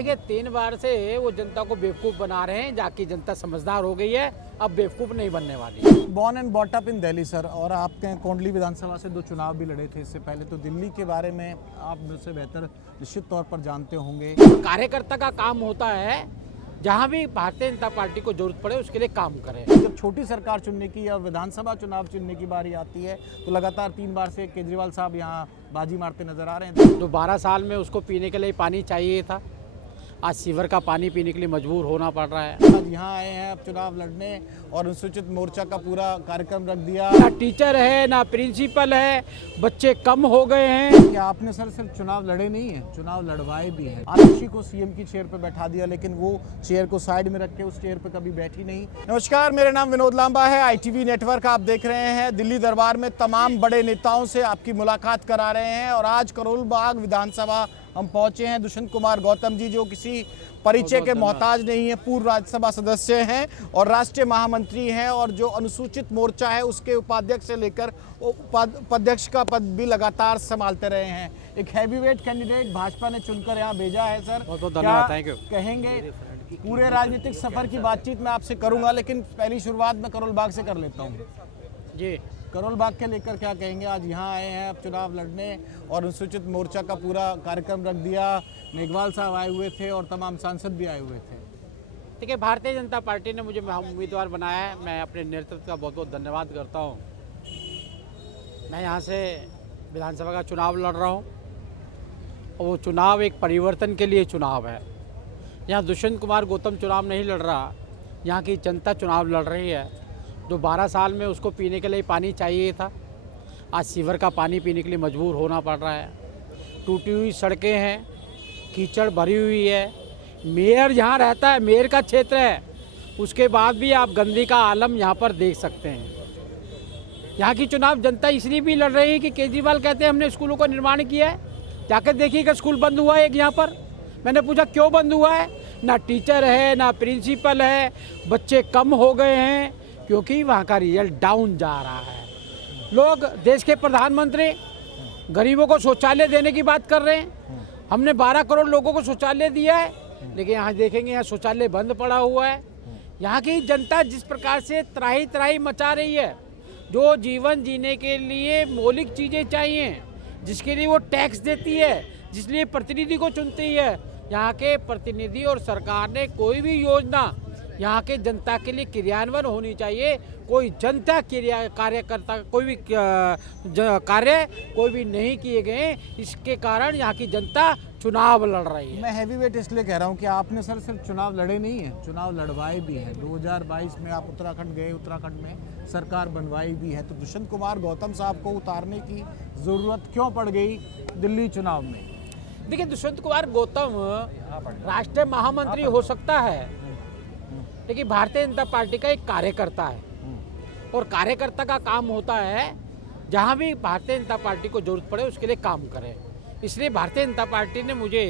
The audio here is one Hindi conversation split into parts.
देखिए 3 बार से वो जनता को बेवकूफ़ बना रहे हैं, जाकि जनता समझदार हो गई है, अब बेवकूफ़ नहीं बनने वाली। Born and bought up in Delhi sir, और आपके कोंडली विधानसभा से 2 चुनाव भी लड़े थे इससे पहले, तो दिल्ली के बारे में आप मुझसे बेहतर निश्चित तौर पर जानते होंगे। कार्यकर्ता का काम होता है जहाँ भी भारतीय जनता पार्टी को जरूरत पड़े उसके लिए काम करें। जब छोटी सरकार चुनने की या विधानसभा चुनाव चुनने की बारी आती है तो लगातार 3 बार से केजरीवाल साहब यहाँ बाजी मारते नजर आ रहे हैं। जो 12 साल में उसको पीने के लिए पानी चाहिए था, आज सीवर का पानी पीने के लिए मजबूर होना पड़ रहा है। आज यहाँ आए हैं अब चुनाव लड़ने और अनुसूचित मोर्चा का पूरा कार्यक्रम रख दिया। ना टीचर है ना प्रिंसिपल है, बच्चे कम हो गए हैं। कि आपने सर सिर्फ चुनाव लड़े नहीं है, चुनाव लड़वाए भी हैं। आरक्षी को सीएम की चेयर पर बैठा दिया, लेकिन वो चेयर को साइड में रख के उस चेयर पर कभी बैठी नहीं। नमस्कार, मेरा नाम विनोद लांबा है। ITV नेटवर्क आप देख रहे हैं। दिल्ली दरबार में तमाम बड़े नेताओं से आपकी मुलाकात करा रहे हैं और आज करोल बाग विधानसभा हम पहुंचे हैं। दुष्यंत कुमार गौतम जी, जो किसी परिचय के मोहताज नहीं है, पूर्व राज्यसभा सदस्य हैं और राष्ट्रीय महामंत्री हैं और जो अनुसूचित मोर्चा है उसके उपाध्यक्ष से लेकर उपाध्यक्ष का पद भी लगातार संभालते रहे हैं। एक हैवीवेट कैंडिडेट भाजपा ने चुनकर यहाँ भेजा है। सर बहुत बहुत धन्यवाद, थैंक यू। कहेंगे पूरे राजनीतिक सफर की बातचीत मैं आपसे करूंगा, लेकिन पहली शुरुआत मैं करोल बाग से कर लेता हूँ। जी, करोल बाग के लेकर क्या कहेंगे? आज यहाँ आए हैं अब चुनाव लड़ने और अनुसूचित मोर्चा का पूरा कार्यक्रम रख दिया। मेघवाल साहब आए हुए थे और तमाम सांसद भी आए हुए थे। देखिए भारतीय जनता पार्टी ने मुझे उम्मीदवार बनाया है, मैं अपने नेतृत्व का बहुत बहुत धन्यवाद करता हूँ। मैं यहाँ से विधानसभा का चुनाव लड़ रहा हूँ और वो चुनाव एक परिवर्तन के लिए चुनाव है। यहाँ दुष्यंत कुमार गौतम चुनाव नहीं लड़ रहा, यहाँ की जनता चुनाव लड़ रही है। जो 12 साल में उसको पीने के लिए पानी चाहिए था, आज सीवर का पानी पीने के लिए मजबूर होना पड़ रहा है। टूटी हुई सड़कें हैं, कीचड़ भरी हुई है। मेयर जहाँ रहता है, मेयर का क्षेत्र है, उसके बाद भी आप गंदगी का आलम यहाँ पर देख सकते हैं। यहाँ की चुनाव जनता इसलिए भी लड़ रही है कि केजरीवाल कहते हैं हमने स्कूलों का निर्माण किया है। जाकर देखिएगा, स्कूल बंद हुआ है एक यहाँ पर। मैंने पूछा क्यों बंद हुआ है? ना टीचर है ना प्रिंसिपल है, बच्चे कम हो गए हैं क्योंकि वहाँ का रिजल्ट डाउन जा रहा है। लोग, देश के प्रधानमंत्री गरीबों को शौचालय देने की बात कर रहे हैं। हमने 12 करोड़ लोगों को शौचालय दिया है, लेकिन यहाँ देखेंगे यहाँ शौचालय बंद पड़ा हुआ है। यहाँ की जनता जिस प्रकार से त्राही त्राही मचा रही है, जो जीवन जीने के लिए मौलिक चीज़ें चाहिए, जिसके लिए वो टैक्स देती है, जिसलिए प्रतिनिधि को चुनती है, यहाँ के प्रतिनिधि और सरकार ने कोई भी योजना यहाँ के जनता के लिए क्रियान्वयन होनी चाहिए। कोई जनता कार्यकर्ता कोई भी कार्य कोई भी नहीं किए गए, इसके कारण यहाँ की जनता चुनाव लड़ रही है। मैं हैवीवेट इसलिए कह रहा हूँ कि आपने सर सिर्फ चुनाव लड़े नहीं है, चुनाव लड़वाए भी हैं। 2022 में आप उत्तराखंड गए, उत्तराखंड में सरकार बनवाई भी है। तो दुष्यंत कुमार गौतम साहब को उतारने की ज़रूरत क्यों पड़ गई दिल्ली चुनाव में? देखिए दुष्यंत कुमार गौतम राष्ट्रीय महामंत्री हो सकता है, लेकिन भारतीय जनता पार्टी का एक कार्यकर्ता है और कार्यकर्ता का काम होता है जहां भी भारतीय जनता पार्टी को जरूरत पड़े उसके लिए काम करें। इसलिए भारतीय जनता पार्टी ने मुझे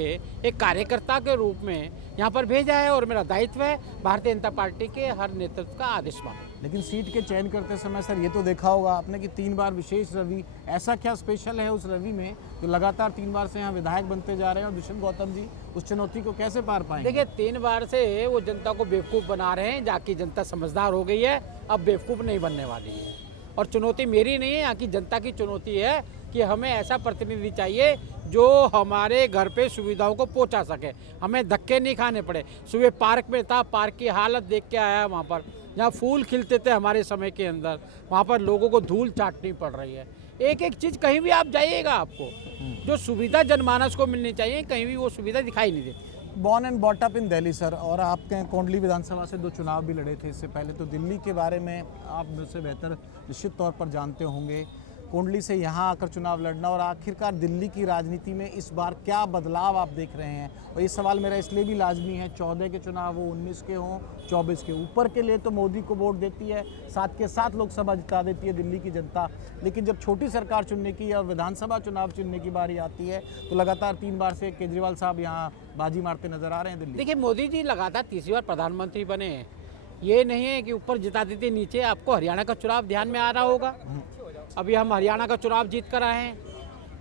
एक कार्यकर्ता के रूप में यहाँ पर भेजा है और मेरा दायित्व है भारतीय जनता पार्टी के हर नेतृत्व का आदेश मानना। लेकिन सीट के चयन करते समय सर ये तो देखा होगा आपने कि 3 बार विशेष रवि, ऐसा क्या स्पेशल है उस रवि में जो लगातार 3 बार से यहाँ विधायक बनते जा रहे हैं और दुष्यंत गौतम जी उस चुनौती को कैसे पार पाएंगे? देखिए 3 बार से वो जनता को बेवकूफ़ बना रहे हैं, जाकि जनता समझदार हो गई है, अब बेवकूफ़ नहीं बनने वाली है। और चुनौती मेरी नहीं है, यहाँ की जनता की चुनौती है कि हमें ऐसा प्रतिनिधि चाहिए जो हमारे घर पे सुविधाओं को पहुंचा सके, हमें धक्के नहीं खाने पड़े। सुबह पार्क में था, पार्क की हालत देख के आया, वहाँ पर जहाँ फूल खिलते थे हमारे समय के अंदर, वहाँ पर लोगों को धूल चाटनी पड़ रही है। एक एक चीज़ कहीं भी आप जाइएगा, आपको जो सुविधा जनमानस को मिलनी चाहिए, कहीं भी वो सुविधा दिखाई नहीं देती। Born and bought up in Delhi sir, और आपके कोंडली विधानसभा से 2 चुनाव भी लड़े थे इससे पहले, तो दिल्ली के बारे में आप मुझसे बेहतर निश्चित तौर पर जानते होंगे। कोंडली से यहाँ आकर चुनाव लड़ना और आखिरकार दिल्ली की राजनीति में इस बार क्या बदलाव आप देख रहे हैं? और ये सवाल मेरा इसलिए भी लाजमी है, 14 के चुनाव हो, 19 के हों, 24 के, ऊपर के लिए तो मोदी को वोट देती है, साथ के साथ लोकसभा जिता देती है दिल्ली की जनता, लेकिन जब छोटी सरकार चुनने की या विधानसभा चुनाव चुनने की बारी आती है तो लगातार 3 बार से केजरीवाल साहब यहाँ बाजी मारते नजर आ रहे हैं दिल्ली। देखिए मोदी जी लगातार 3री बार प्रधानमंत्री बने हैं, ये नहीं है कि ऊपर जिता देते नीचे। आपको हरियाणा का चुनाव ध्यान में आ रहा होगा, अभी हम हरियाणा का चुनाव जीत कर आए हैं।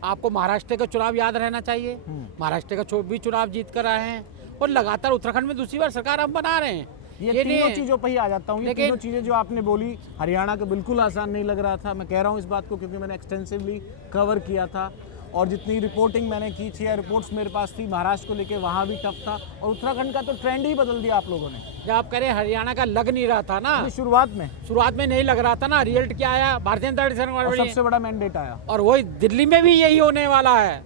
आपको महाराष्ट्र का चुनाव याद रहना चाहिए, महाराष्ट्र का भी चुनाव जीत कर आए हैं। और लगातार उत्तराखंड में दूसरी बार सरकार हम बना रहे हैं। ये नहीं तीनों है। चीज़ों पर ही आ जाता हूँ। ये लेकिन- तीनों चीज़ें जो आपने बोली हरियाणा का बिल्कुल आसान नहीं लग रहा था। मैं कह रहा हूँ इस बात को क्योंकि मैंने एक्सटेंसिवली कवर किया था और जितनी रिपोर्टिंग मैंने की थी या रिपोर्ट्स मेरे पास थी महाराष्ट्र को लेके वहाँ भी टफ था और उत्तराखंड का तो ट्रेंड ही बदल दिया आप लोगों ने। जब आप कह रहे हैं हरियाणा का लग नहीं रहा था ना, ये शुरुआत में नहीं लग रहा था ना, रिजल्ट क्या आया, भारतीय जनता पार्टी और सरकार सबसे बड़ा मैंडेट आया। और वही दिल्ली में भी यही होने वाला है।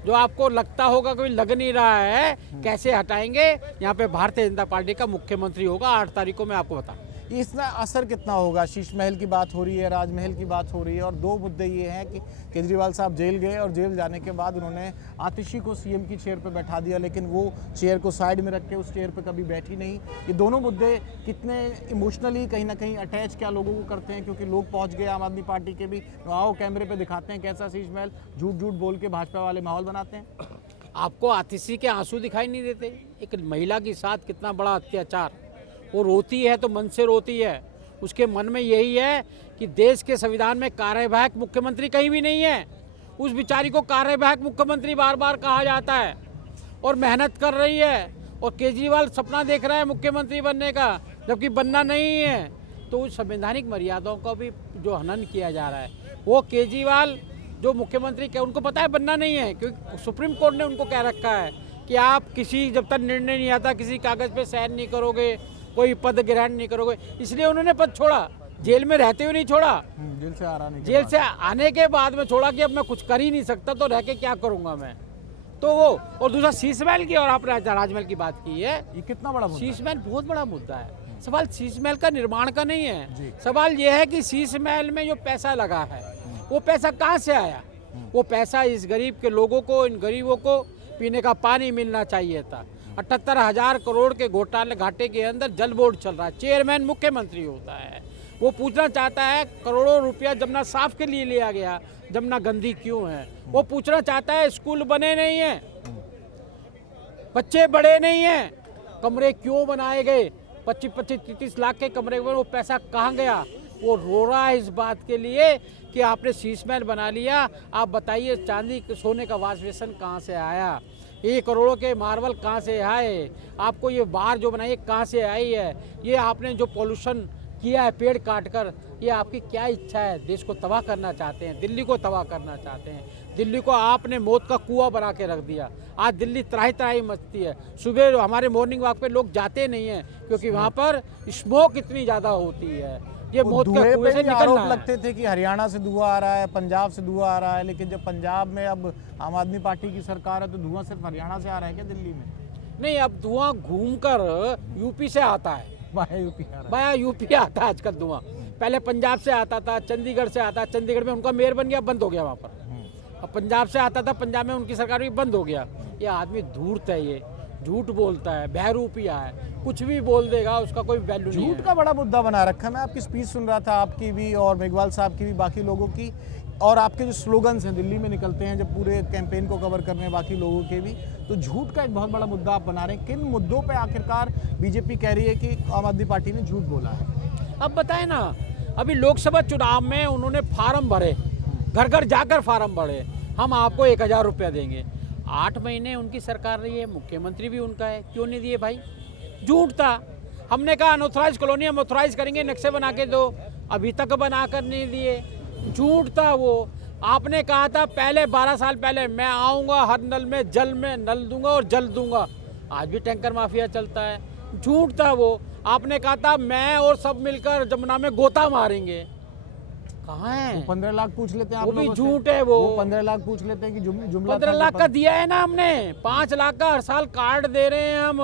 जो आपको लगता होगा कोई लग नहीं रहा है, कैसे हटाएंगे, यहाँ पे भारतीय जनता पार्टी का मुख्यमंत्री होगा 8 तारीख को, मैं आपको बताऊं। इसका असर कितना होगा? शीश महल की बात हो रही है, राजमहल की बात हो रही है और दो मुद्दे ये हैं कि केजरीवाल साहब जेल गए और जेल जाने के बाद उन्होंने आतिशी को सीएम की चेयर पे बैठा दिया, लेकिन वो चेयर को साइड में रख के उस चेयर पे कभी बैठी नहीं। ये दोनों मुद्दे कितने इमोशनली कहीं ना कहीं अटैच क्या लोगों को करते हैं, क्योंकि लोग पहुंच गए आम आदमी पार्टी के भी। आओ कैमरे पे दिखाते हैं कैसा शीश महल झूठ झूठ बोल के भाजपा वाले माहौल बनाते हैं। आपको आतिशी के आंसू दिखाई नहीं देते? एक महिला के साथ कितना बड़ा अत्याचार, वो रोती है तो मन से रोती है, उसके मन में यही है कि देश के संविधान में कार्यवाहक मुख्यमंत्री कहीं भी नहीं है। उस बेचारी को कार्यवाहक मुख्यमंत्री बार बार कहा जाता है और मेहनत कर रही है, और केजरीवाल सपना देख रहा है मुख्यमंत्री बनने का, जबकि बनना नहीं है। तो उस संवैधानिक मर्यादाओं का भी जो हनन किया जा रहा है, वो केजरीवाल जो मुख्यमंत्री के उनको पता है बनना नहीं है, क्योंकि सुप्रीम कोर्ट ने उनको कह रखा है कि आप किसी, जब तक निर्णय नहीं आता किसी कागज़ पे साइन नहीं करोगे, कोई पद ग्रहण नहीं करोगे, इसलिए उन्होंने पद छोड़ा। जेल में रहते हुए नहीं छोड़ा, जेल से जेल से आने के बाद में छोड़ा कि अब मैं कुछ कर ही नहीं सकता, तो रह के क्या करूंगा मैं। तो वो, और दूसरा शीश महल की, और आपने राजमहल की बात की है, ये कितना बड़ा मुद्दा है? शीश महल बहुत बड़ा मुद्दा है। सवाल शीश महल का निर्माण का नहीं जी। है, सवाल यह है कि शीश महल में जो पैसा लगा है वो पैसा कहाँ से आया। वो पैसा इस गरीब के लोगों को, इन गरीबों को पीने का पानी मिलना चाहिए था। 78,000 करोड़ के घोटाले घाटे के अंदर जल बोर्ड चल रहा है, चेयरमैन मुख्यमंत्री होता है। वो पूछना चाहता है करोड़ों रुपया जमुना साफ के लिए लिया गया, जमुना गंदी क्यों है। वो पूछना चाहता है स्कूल बने नहीं है, बच्चे बड़े नहीं हैं, कमरे क्यों बनाए गए, 25-30 लाख के कमरे में वो पैसा कहाँ गया। वो रो रहा है इस बात के लिए कि आपने शीश महल बना लिया, आप बताइए चांदी सोने का वाशबेसन कहाँ से आया, 1 करोड़ के मार्बल कहाँ से आए, आपको ये बार जो बनाई कहाँ से आई है, ये आपने जो पॉल्यूशन किया है पेड़ काट कर, ये आपकी क्या इच्छा है। देश को तबाह करना चाहते हैं, दिल्ली को तबाह करना चाहते हैं। दिल्ली को आपने मौत का कुआं बना के रख दिया। आज दिल्ली त्राही त्राही मचती है। सुबह हमारे मॉर्निंग वॉक पे लोग जाते नहीं हैं, क्योंकि वहाँ पर स्मोक इतनी ज़्यादा होती है। ये मौत का धुएं कुएं पे से भी निकलना आरोप है। लगते थे कि हरियाणा से धुआं आ रहा है, पंजाब से धुआं आ रहा है, लेकिन जब पंजाब में अब आम आदमी पार्टी की सरकार है तो धुआं सिर्फ हरियाणा से आ रहा है क्या दिल्ली में? नहीं, अब धुआं घूमकर यूपी से आता है, वाया यूपी आ रहा है। वाया यूपी आता है आजकल धुआं। पहले पंजाब से आता था, चंडीगढ़ से आता, चंडीगढ़ में उनका मेयर बन गया, बंद हो गया वहाँ पर। अब पंजाब से आता था, पंजाब में उनकी सरकार भी बंद हो गया। ये आदमी धूर्त है, ये झूठ बोलता है, बहरूपिया है, कुछ भी बोल देगा, उसका कोई वैल्यू नहीं है। झूठ का बड़ा मुद्दा बना रखा है। मैं आपकी स्पीच सुन रहा था, आपकी भी और मेघवाल साहब की भी, बाकी लोगों की, और आपके जो स्लोगन्स हैं दिल्ली में निकलते हैं जब पूरे कैंपेन को कवर करने हैं, बाकी लोगों के भी, तो झूठ का एक बहुत बड़ा मुद्दा आप बना रहे हैं। किन मुद्दों पे आखिरकार बीजेपी कह रही है कि आम आदमी पार्टी ने झूठ बोला है? अब बताए ना, अभी लोकसभा चुनाव में उन्होंने फार्म भरे, घर घर जाकर फार्म भरे, हम आपको 1,000 रुपया देंगे। 8 महीने उनकी सरकार रही है, मुख्यमंत्री भी उनका है, क्यों नहीं दिए भाई? झूठ था। हमने कहा अनऑथराइज कॉलोनी हम ऑथराइज करेंगे, नक्शे बना के दो, अभी तक बनाकर नहीं दिए। झूठ था वो। आपने कहा था पहले 12 साल पहले मैं आऊँगा, हर नल में जल में नल दूंगा और जल दूंगा। आज भी टैंकर माफिया चलता है। झूठ था वो। आपने कहा था मैं और सब मिलकर जमुना में गोता मारेंगे, कहाँ है? 15 लाख पूछ लेते हैं आप वो भी लोगों से। झूठ है वो। 15 लाख पूछ लेते हैं कि जुमला 15 लाख का दिया है ना हमने, 5 लाख का हर साल कार्ड दे रहे हैं हम।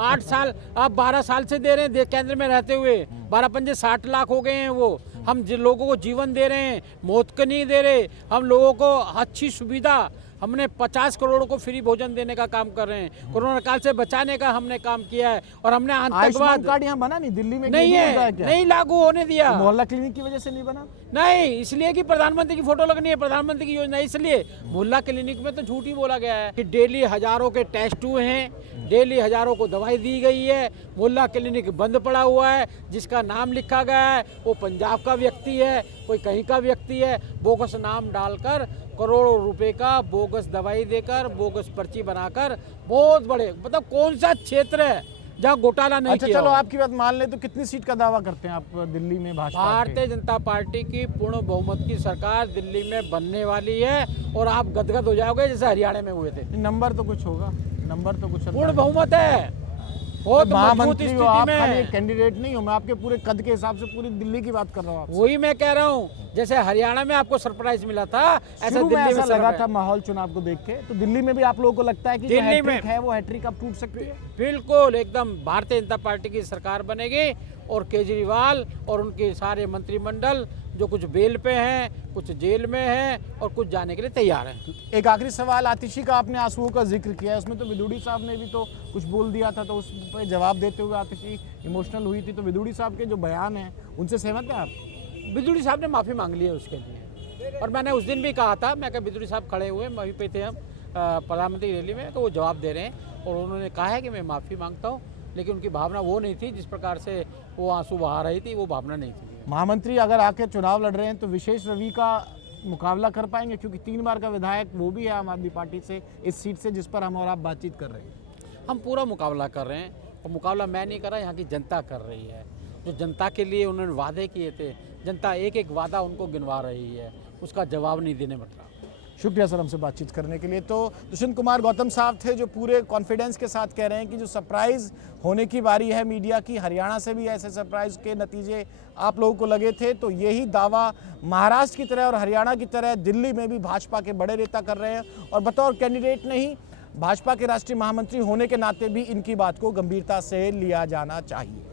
8 साल, अब 12 साल से दे रहे हैं केंद्र में रहते हुए, 12 60 लाख हो गए हैं वो। हम जिन लोगों को जीवन दे रहे हैं, मौत को नहीं दे रहे। हम लोगों को अच्छी सुविधा, हमने 50 करोड़ को फ्री भोजन देने का काम कर रहे हैं। कोरोना काल से बचाने का हमने काम किया है, और हमने आयुष्मान आतंकवाद कार्ड यहाँ बना नहीं, दिल्ली में नहीं है, नहीं लागू होने दिया। मोहल्ला क्लिनिक की वजह से नहीं बना? नहीं, इसलिए कि प्रधानमंत्री की फोटो लगनी है, प्रधानमंत्री की योजना, इसलिए। मोहल्ला क्लिनिक में तो झूठ ही बोला गया है कि डेली हजारों के टेस्ट हुए हैं, डेली हजारों को दवाई दी गई है। मोहल्ला क्लिनिक बंद पड़ा हुआ है, जिसका नाम लिखा गया है वो पंजाब का व्यक्ति है, कोई कहीं का व्यक्ति है, बोगस नाम डालकर करोड़ों रुपए का बोगस दवाई देकर, बोगस पर्ची बनाकर, बहुत बड़े, मतलब कौन सा क्षेत्र है जहाँ घोटाला नहीं अच्छा किया चलो हो? आपकी बात मान ले तो कितनी सीट का दावा करते हैं आप दिल्ली में भाजपा के? भारतीय जनता पार्टी की पूर्ण बहुमत की सरकार दिल्ली में बनने वाली है और आप गदगद हो जाओगे जैसे हरियाणा में हुए थे। नंबर तो कुछ होगा, नंबर तो कुछ आता पूर्ण है। बहुमत है, बहुत मजबूत महामंत्री हो स्थिति आप, में खाली है। एक कैंडिडेट नहीं हो, मैं आपके पूरे कद के हिसाब से पूरी दिल्ली की बात कर रहा हूँ आपसे। वही मैं कह रहा हूँ, जैसे हरियाणा में आपको सरप्राइज मिला था, ऐसा शुरू में दिल्ली में ऐसा लगा था सरप्राइज। माहौल चुनाव को देख के, तो दिल्ली में भी आप लोगों को लगता है कि जो दिल्ली में- हैट्रिक है वो हैट्रिक अब टूट सकती है? बिल्कुल एकदम भारतीय जनता पार्टी की सरकार बनेगी और केजरीवाल और उनके सारे मंत्रिमंडल जो कुछ बेल पे हैं, कुछ जेल में हैं और कुछ जाने के लिए तैयार हैं। एक आखिरी सवाल, आतिशी का आपने आंसुओं का जिक्र किया है, उसमें तो विदुड़ी साहब ने भी तो कुछ बोल दिया था, तो उस पर जवाब देते हुए आतिशी इमोशनल हुई थी, तो विदुड़ी साहब के जो बयान हैं उनसे सहमत हैं आप? बिजुली साहब ने माफ़ी मांग ली है उसके लिए, और मैंने उस दिन भी कहा था, मैं कहा बिजुली साहब खड़े हुए वहीं पे थे हम प्रधानमंत्री रैली में, तो वो जवाब दे रहे हैं और उन्होंने कहा है कि मैं माफ़ी मांगता हूँ, लेकिन उनकी भावना वो नहीं थी जिस प्रकार से वो आंसू बहा रही थी, वो भावना नहीं थी। महामंत्री अगर आके चुनाव लड़ रहे हैं तो विशेष रवि का मुकाबला कर पाएंगे, क्योंकि 3 बार का विधायक वो भी है आम आदमी पार्टी से, इस सीट से जिस पर हम और आप बातचीत कर रहे हैं? हम पूरा मुकाबला कर रहे हैं, और मुकाबला मैं नहीं कर रहा, यहाँ की जनता कर रही है। जो जनता के लिए उन्होंने वादे किए थे, जनता एक एक वादा उनको गिनवा रही है, उसका जवाब नहीं देने मतलब। शुक्रिया सर हमसे बातचीत करने के लिए। तो दुष्यंत कुमार गौतम साहब थे जो पूरे कॉन्फिडेंस के साथ कह रहे हैं कि जो सरप्राइज होने की बारी है मीडिया की, हरियाणा से भी ऐसे सरप्राइज के नतीजे आप लोगों को लगे थे, तो यही दावा महाराष्ट्र की तरह और हरियाणा की तरह दिल्ली में भी भाजपा के बड़े नेता कर रहे हैं, और बतौर कैंडिडेट नहीं, भाजपा के राष्ट्रीय महामंत्री होने के नाते भी इनकी बात को गंभीरता से लिया जाना चाहिए।